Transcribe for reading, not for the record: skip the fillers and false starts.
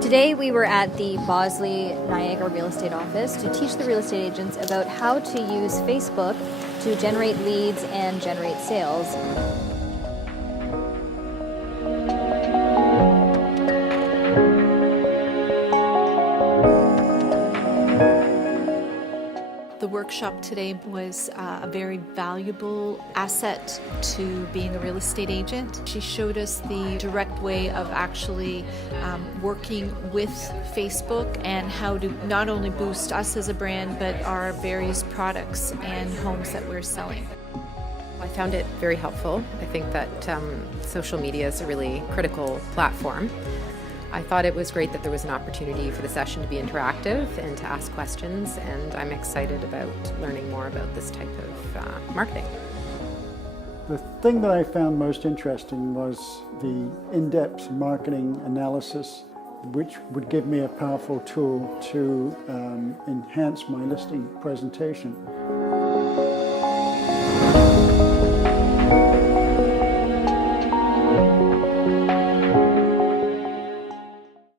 Today we were at the Bosley Niagara Real Estate Office to teach the real estate agents about how to use Facebook to generate leads and generate sales. The workshop today was a very valuable asset to being a real estate agent. She showed us the direct way of actually working with Facebook and how to not only boost us as a brand, but our various products and homes that we're selling. I found it very helpful. I think that social media is a really critical platform. I thought it was great that there was an opportunity for the session to be interactive and to ask questions, and I'm excited about learning more about this type of marketing. The thing that I found most interesting was the in-depth marketing analysis, which would give me a powerful tool to enhance my listing presentation.